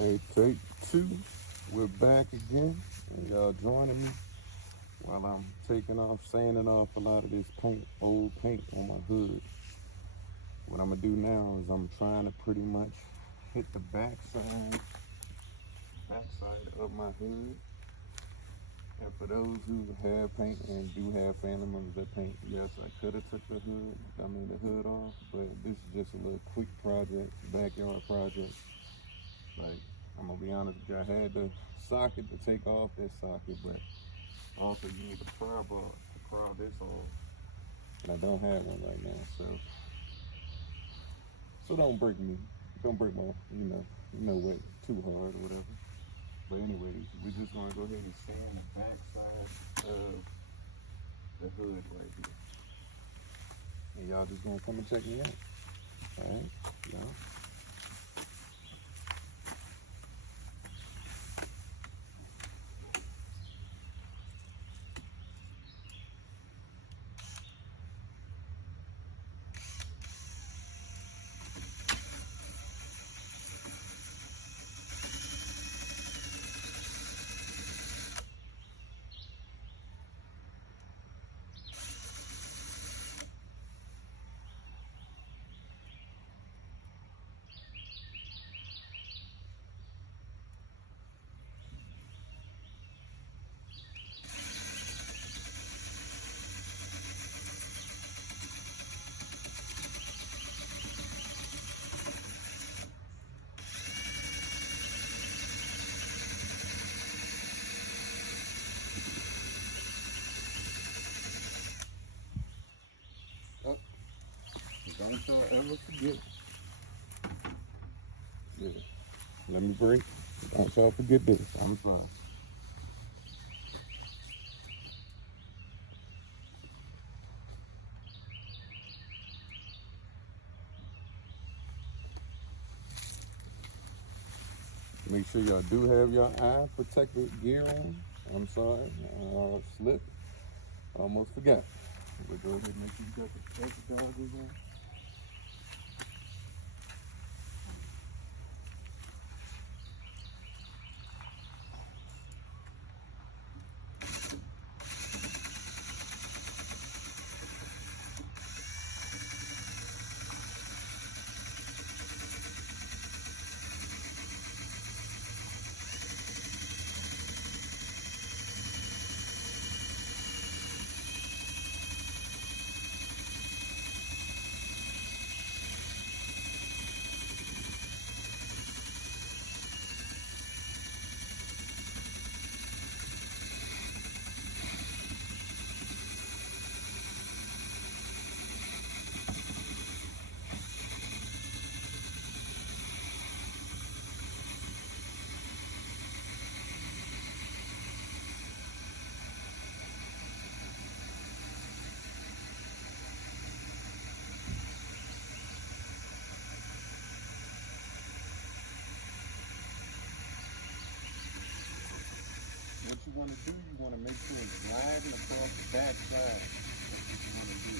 Hey, take two. We're back again. And y'all joining me while I'm taking off, sanding off a lot of this paint, old paint on my hood. What I'm gonna do now is I'm trying to pretty much hit the backside of my hood. And for those who have paint and do have family members that paint, yes, I could have took the hood off, but this is just a little quick project, backyard project. Like, I'm gonna be honest with you, I had the socket to take off that socket, but also you need a pry bar to pry this off. And I don't have one right now, so don't break me. Don't break my, what, too hard or whatever. But anyways, we're just gonna go ahead and sand the back side of the hood right here. And y'all just gonna come and check me out. Alright, y'all. Don't y'all ever forget. Yeah. Let me break. Don't y'all forget this. I'm sorry. Make sure y'all do have your eye protective gear on. I'm sorry. Slipped. Almost forgot. But go ahead and make sure you got the protective goggles on. What you want to do, you want to make sure it's gliding across the back side. That's what you want to do.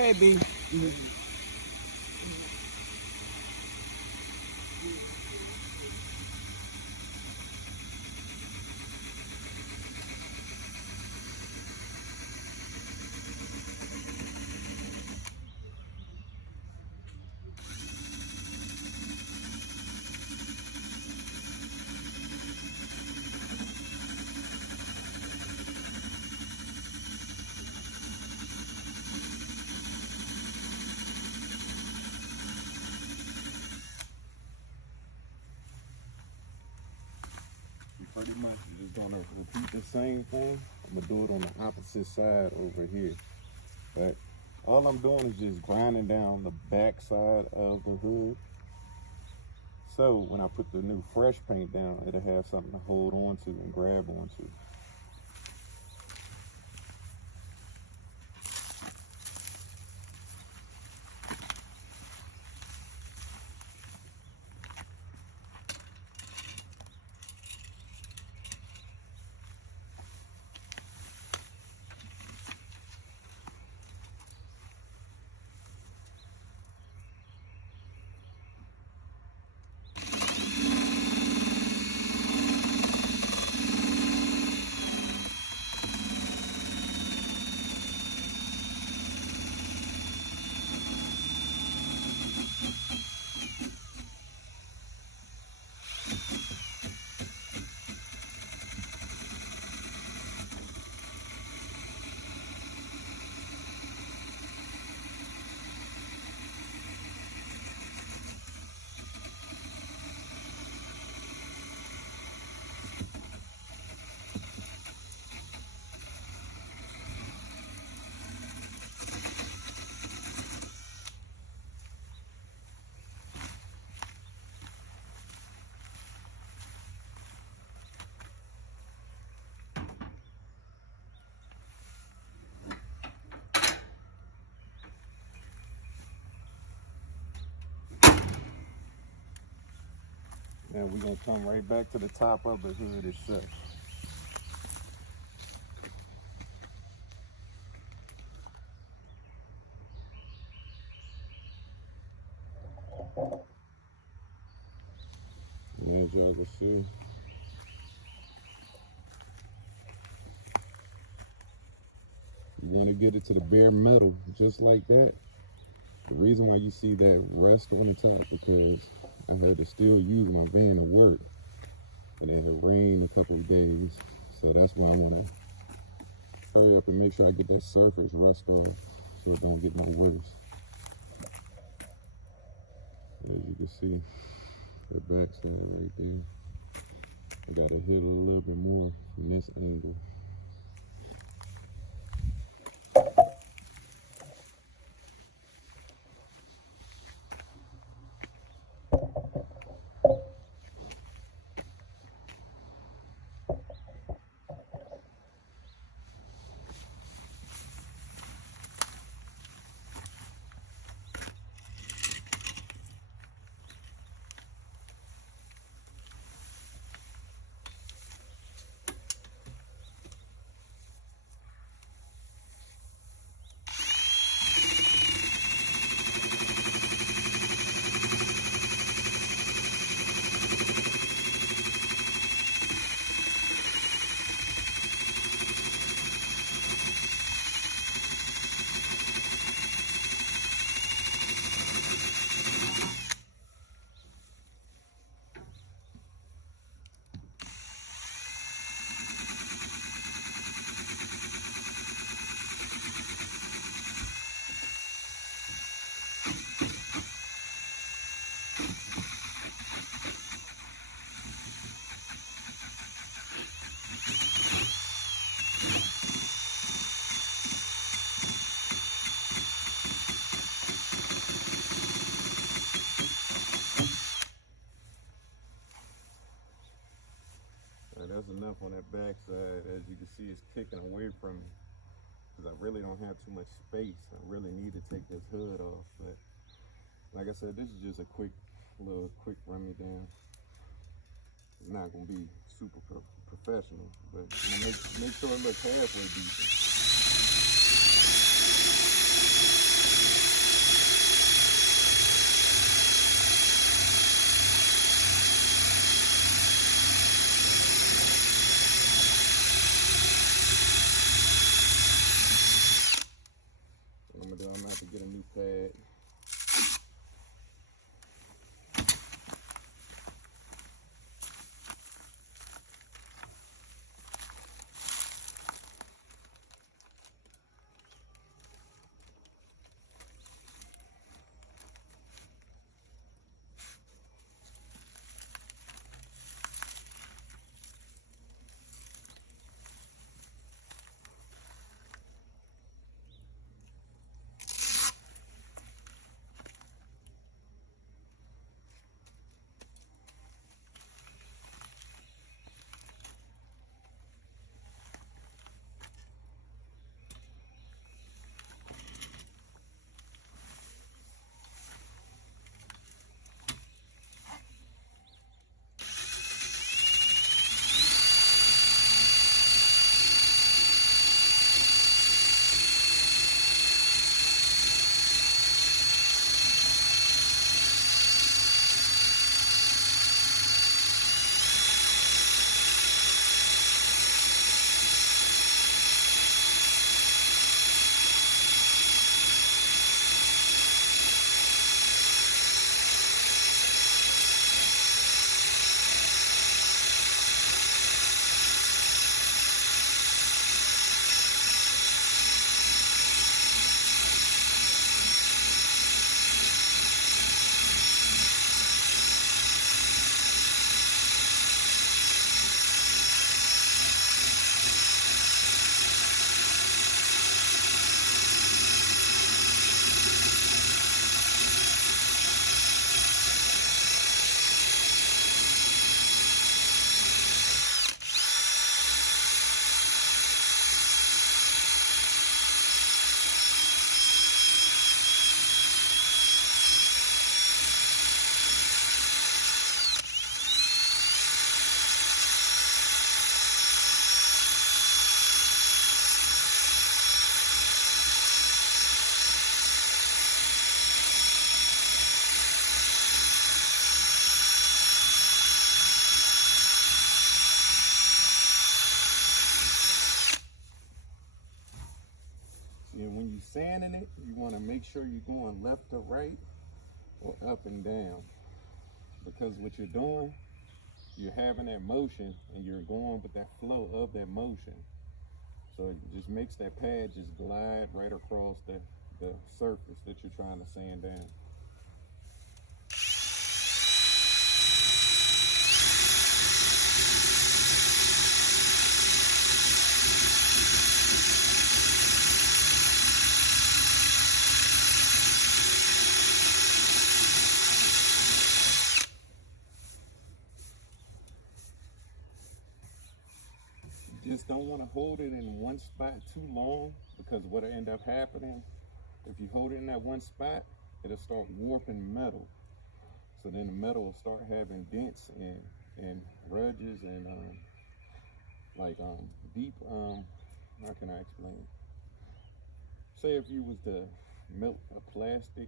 Hey, B. Pretty much just gonna repeat the same thing. I'm gonna do it on the opposite side over here. But all I'm doing is just grinding down the back side of the hood. So when I put the new fresh paint down, it'll have something to hold on to and grab onto. Now we're gonna come right back to the top of the hood itself. And as y'all can see, you want to get it to the bare metal just like that. The reason why you see that rest on the top because I had to still use my van to work, and it had rained a couple of days, so that's why I want to hurry up and make sure I get that surface rust off so it don't get no worse. As you can see, the backside right there, I gotta hit it a little bit more from this angle. That's enough on that backside. As you can see, it's kicking away from me because I really don't have too much space. I really need to take this hood off, but like I said, this is just a quick run me down. It's not gonna be super professional, but make sure it looks halfway decent. get a new pad. And when you're sanding it, you want to make sure you're going left to right or up and down. Because what you're doing, you're having that motion and you're going with that flow of that motion. So it just makes that pad just glide right across the surface that you're trying to sand down. Just don't want to hold it in one spot too long, because what'll end up happening, if you hold it in that one spot, it'll start warping metal. So then the metal will start having dents and ridges and deep, how can I explain it? Say if you was to melt a plastic,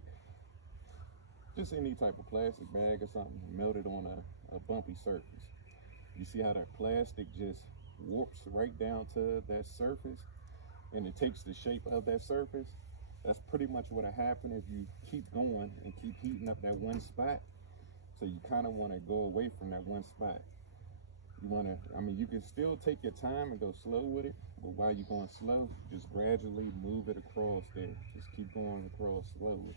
just any type of plastic bag or something, melt it on a bumpy surface. You see how that plastic just warps right down to that surface and it takes the shape of that surface? That's pretty much what'll happen if you keep going and keep heating up that one spot. So you kind of want to go away from that one spot. You want to, you can still take your time and go slow with it, but while you're going slow, just gradually move it across there. Just keep going across slowly.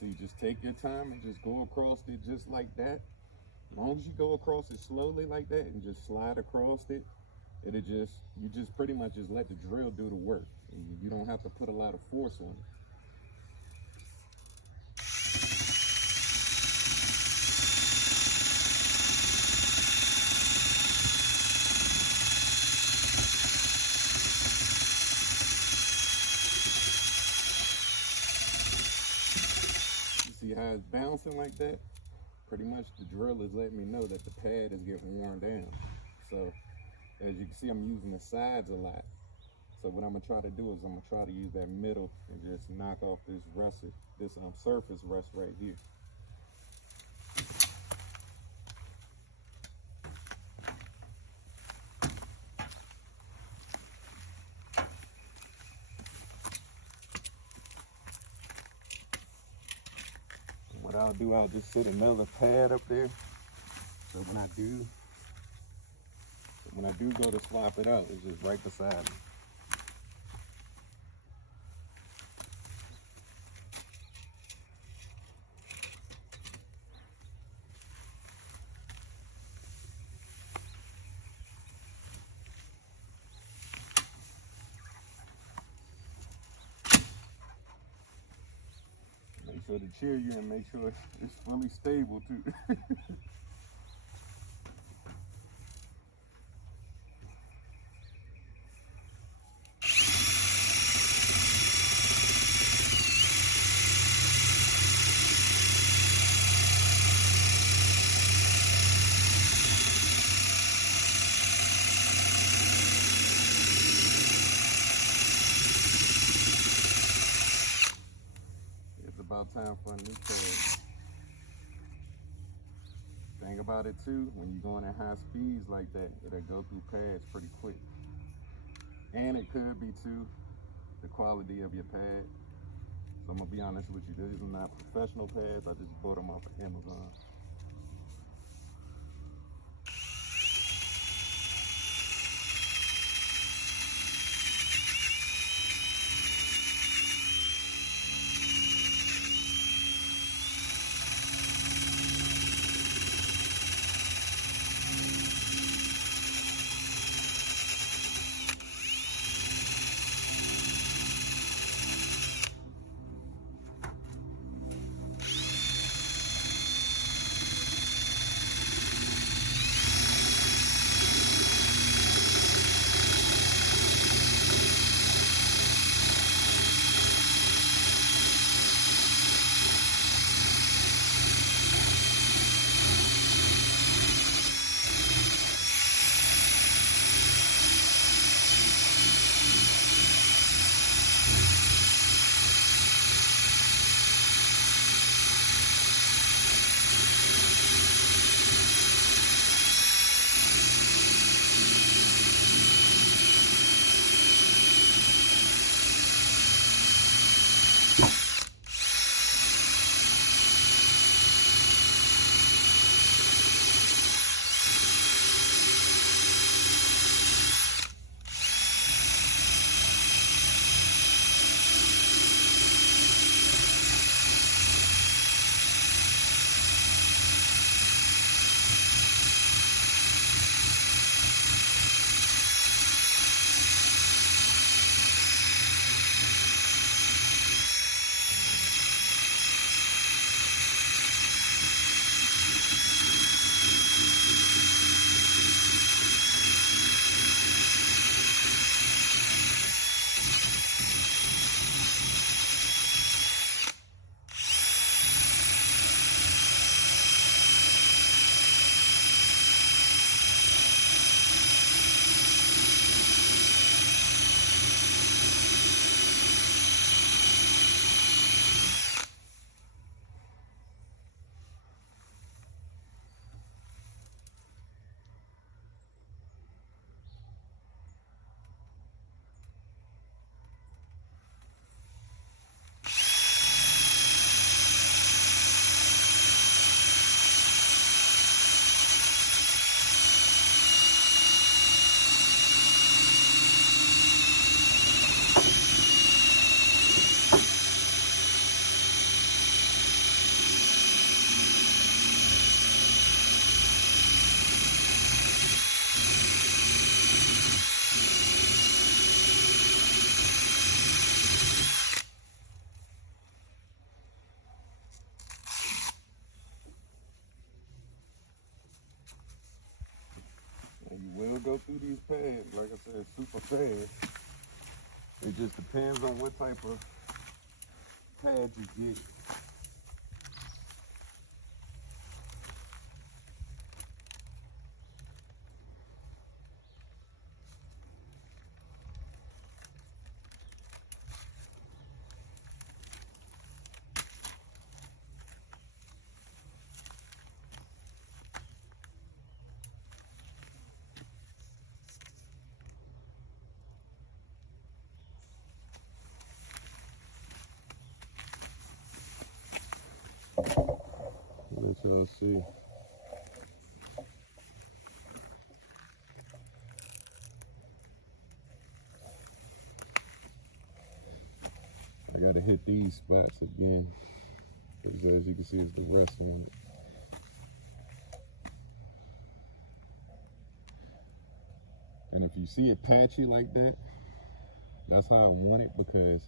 See, just take your time and just go across it just like that. As long as you go across it slowly like that and just slide across it, you just pretty much just let the drill do the work. You don't have to put a lot of force on it. see how it's bouncing like that? Pretty much the drill is letting me know that the pad is getting worn down. So as you can see, I'm using the sides a lot. So what I'm gonna try to do is I'm gonna try to use that middle and just knock off this russet, this surface rust right here. And what I'll do, I'll just set another pad up there. So when I do go to swap it out, it's just right beside me. Make sure to cheer you and make sure it's fully stable too. About time for a new pad. Thing about it too, when you're going at high speeds like that, it'll go through pads pretty quick. And it could be too the quality of your pad. So I'm gonna be honest with you, these are not professional pads. I just bought them off of Amazon. Go through these pads, like I said, super fast. It just depends on what type of pad you get. Let y'all see. I gotta hit these spots again, because as you can see, it's the rust on it. And if you see it patchy like that, that's how I want it, because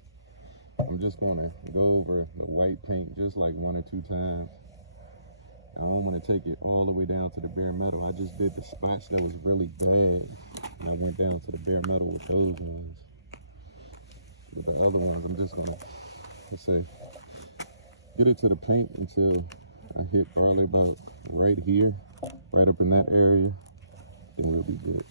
I'm just gonna go over the white paint just like 1 or 2 times. I don't want to take it all the way down to the bare metal. I just did the spots that was really bad, and I went down to the bare metal with those ones. With the other ones, I'm just gonna, let's say, get it to the paint until I hit probably about right here, right up in that area, then we'll be good.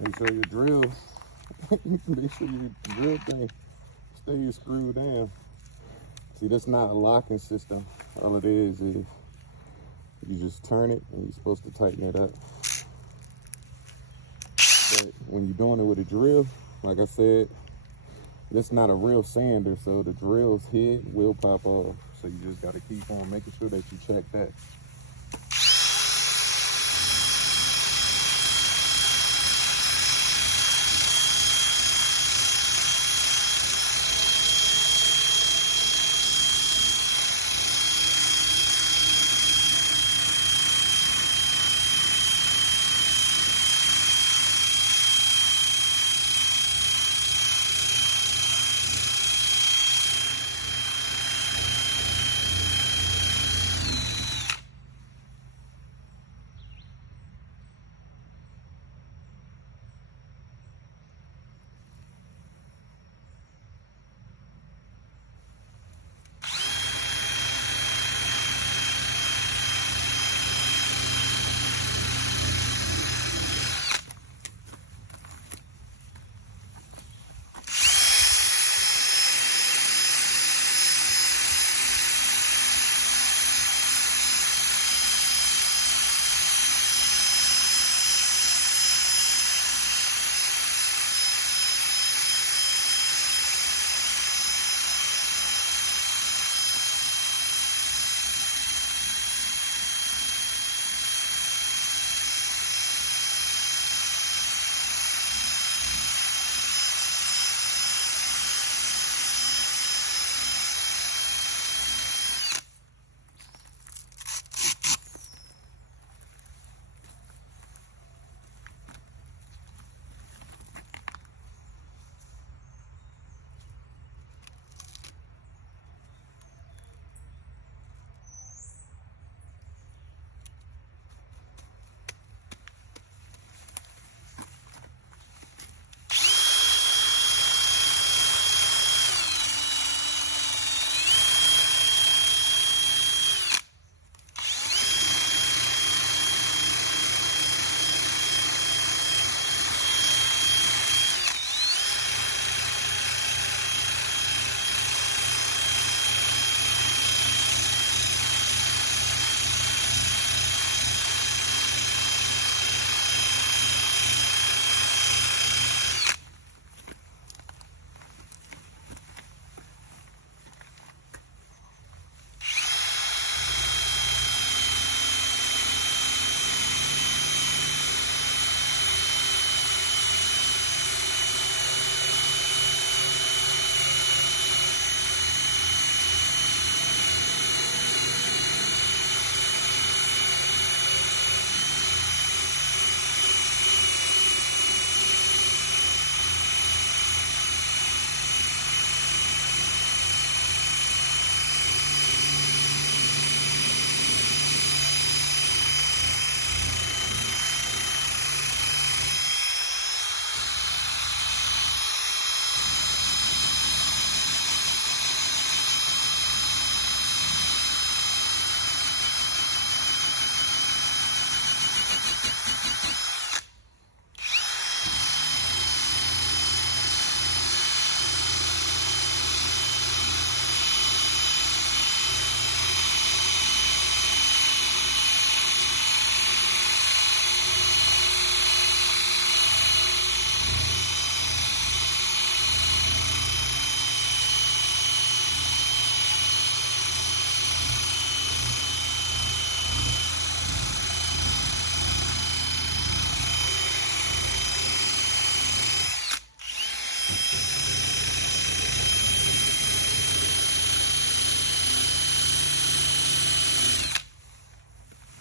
Make sure your drill, make sure your drill thing stays screwed down. See, that's not a locking system. All it is You just turn it and you're supposed to tighten it up. But when you're doing it with a drill, like I said, it's not a real sander, so the drill's head will pop off. So you just gotta keep on making sure that you check that.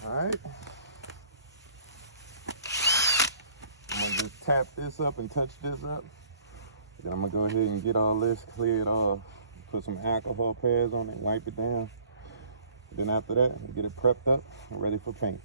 Alright. I'm gonna just tap this up and touch this up. Then I'm gonna go ahead and get all this cleared off. Put some alcohol pads on it, wipe it down. Then after that, get it prepped up and ready for paint.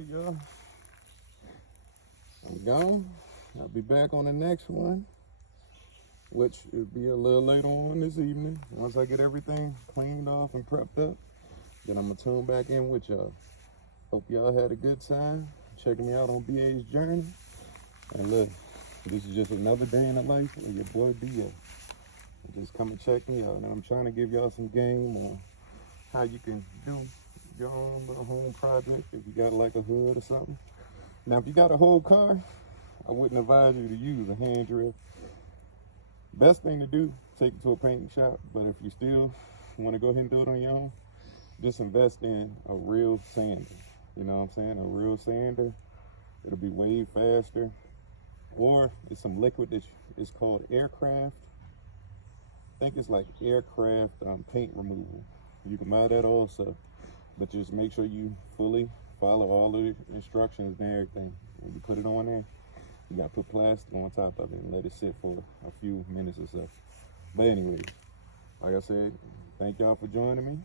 right, y'all. I'm gone. I'll be back on the next one, which will be a little later on this evening. Once I get everything cleaned off and prepped up, then I'm gonna tune back in with y'all. Hope y'all had a good time checking me out on BA's journey. And look, this is just another day in the life of your boy BA. Just come and check me out. And I'm trying to give y'all some game on how you can do your own little home project if you got like a hood or something. Now, if you got a whole car, I wouldn't advise you to use a hand drill. Best thing to do, take it to a painting shop. But if you still want to go ahead and do it on your own, just invest in a real sander. You know what I'm saying? A real sander. It'll be way faster. Or it's some liquid that is called Aircraft. I think it's like Aircraft paint removal. You can buy that also, but just make sure you fully follow all the instructions and everything. When you put it on there, you gotta put plastic on top of it and let it sit for a few minutes or so. But anyways, like I said, thank y'all for joining me,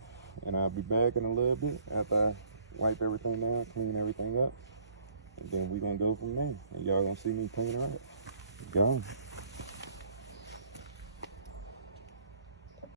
and I'll be back in a little bit after I wipe everything down, clean everything up, and then we're gonna go from there. And y'all gonna see me paint on it. Gone.